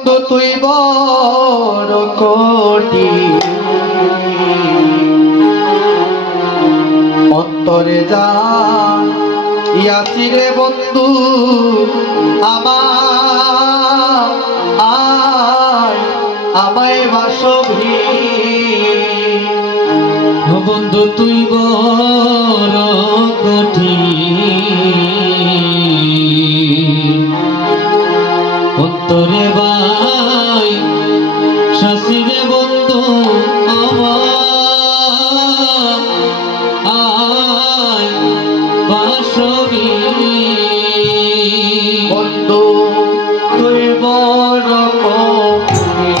বন্ধু তুই বড় কোটি অন্তরে যা ইয়াছি রে বন্ধু আমার আমায় বাসবি বন্ধু তুই বড় কঠিন অন্তরে বাই শাসিরে বন্ধু আমার আয় বাসবি বন্ধু তুই বড় কোটি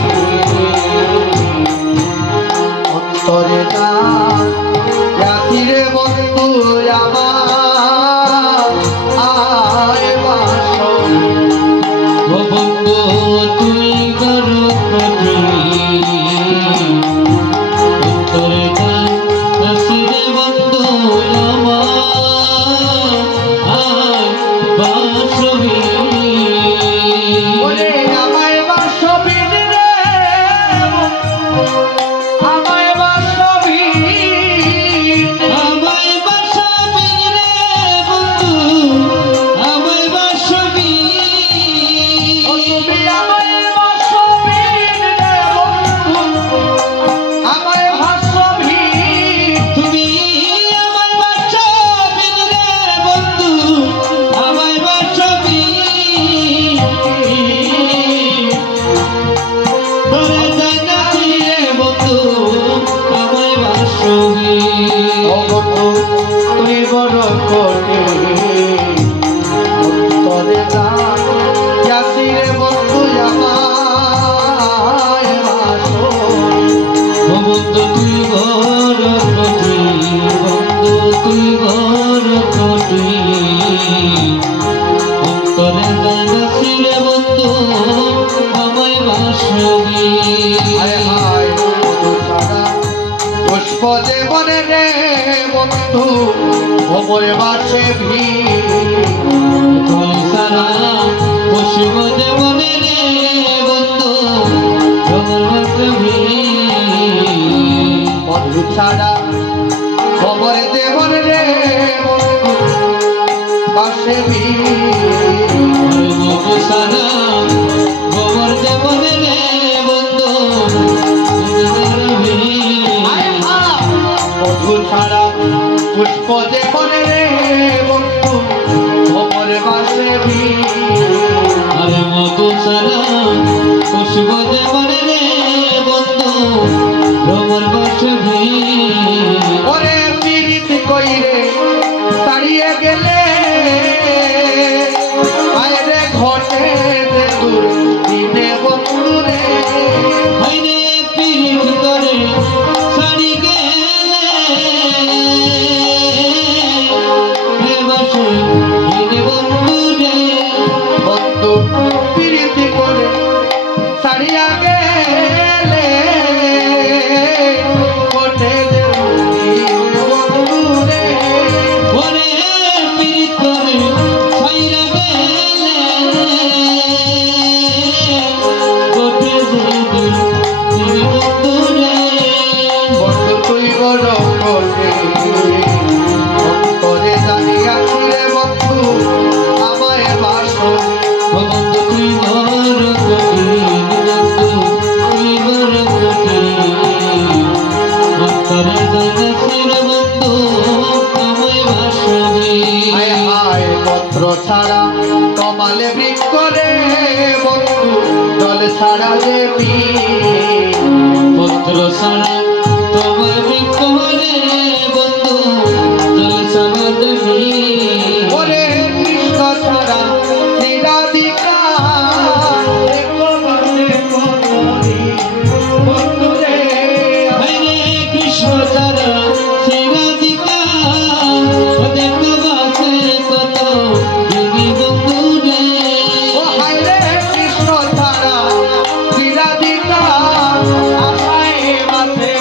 অন্তরে যা ইয়াছি রে বন্ধু আমার আয় বাসবি ও বন্ধু তুই বড় কঠিন অন্তরে বাই শাসিরে বন্ধু আমার আয় বাসবি ওরে আমায় বাসবি রে আমায় বাসবি আমায় বাসবি রে বন্ধু আমায় বাসবি ও তুমি আমায় বাসবি রে বন্ধু আমায় বাসবি তুমি আমায় বাসবি রে বন্ধু আমায় বাসবি তোরে জানা রে বন্ধু আমায় বাসবি ও বন্ধু তুই বড় কোটি অন্তরে যা ইয়াছি রে বন্ধু আমায় বাসবি ও বন্ধু তুই বড় কঠিন বন্ধু তুই বড় কঠিন অন্তরে জায়গা ছিলে বন্ধু আমায় বাসবি হায় হায় বন্ধু ছাড়া পুষ্প জীবনে রে বন্ধু ভ্রমরে বাসে ফুল সারা পুষ্প দেবনে রে বন্ধু তোমার বাসবি বন্ধু ছাড়া ভ্রমরে জীবন রে বন্ধু বাসে মধু সারা গোবর দেবনে রে বন্ধু মধু ছাড়া পুষ্প জীবন রে বন্ধু ভ্রমরে বাসে আরে মধু সারা পুষ্প দেবনে রে বন্ধু তোমার বাসবি ওরে পীড়িত কইরে তাড়িয়ে গেলে আয়রে ঘটে যে দূর দিনে বন্ধু রে হাইরে পীড়িত করে সারি গেলে হে বাসে হিরে বন্ধু রে বন্ধু পীড়িত করে তাড়িয়া গেলে ঘটে যে দূর দিনে বন্ধু রে ওরে পীড়িত করে সাইরা গেলে গোটে যে দিন হিরে বন্ধু রে বন্ধু তুই বড় কোটি অন্তরে জানিয়াছি রে বন্ধু আমায় বাসবি ও বন্ধু তুই বড় কঠিন বন্ধু তুই বড় কঠিন অন্তরে জায়গা ছিল বন্ধু আমায় বাসবি হায় হায় পত্র ছাড়া কমালে বৃক্ষ রে বন্ধু জল ছাড়া দেবী পত্র ছাড়া তোমার বৃক্ষ রে বন্ধু জল ছাড়া দেবী ওরে কৃষ্ণ ছাড়া নিরাধিকা বন্ধু রে হরে কৃষ্ণ ছাড়া শিরাধিকা দেখতে বাসে কত দিদি বন্ধু রে ও হায় রে কৃষ্ণ ছাড়া নিরাধিকা আশায় বাসে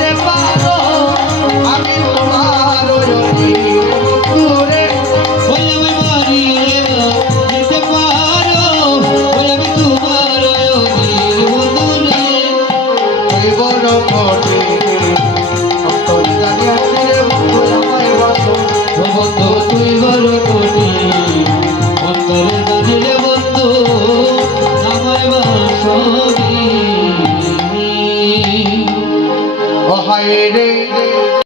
যেতে